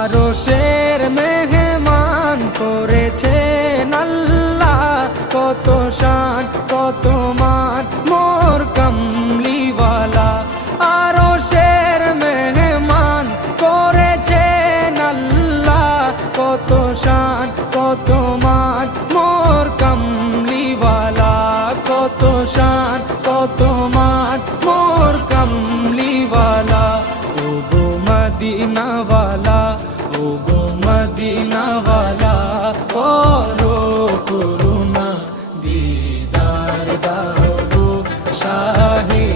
আরশের মেহমান করেছেন আল্লাহ, কত শান কত মান মোর কামলিওয়ালা। আরশের মেহমান করেছেন আল্লাহ, কত শান কত মান মোর কামলিওয়ালা, কত শান কত মান মোর কামলিওয়ালা। ও গো মদিনাওয়ালা, ও গো মদিনাওয়ালা, করো করুণা দিদার দাও গো শাহে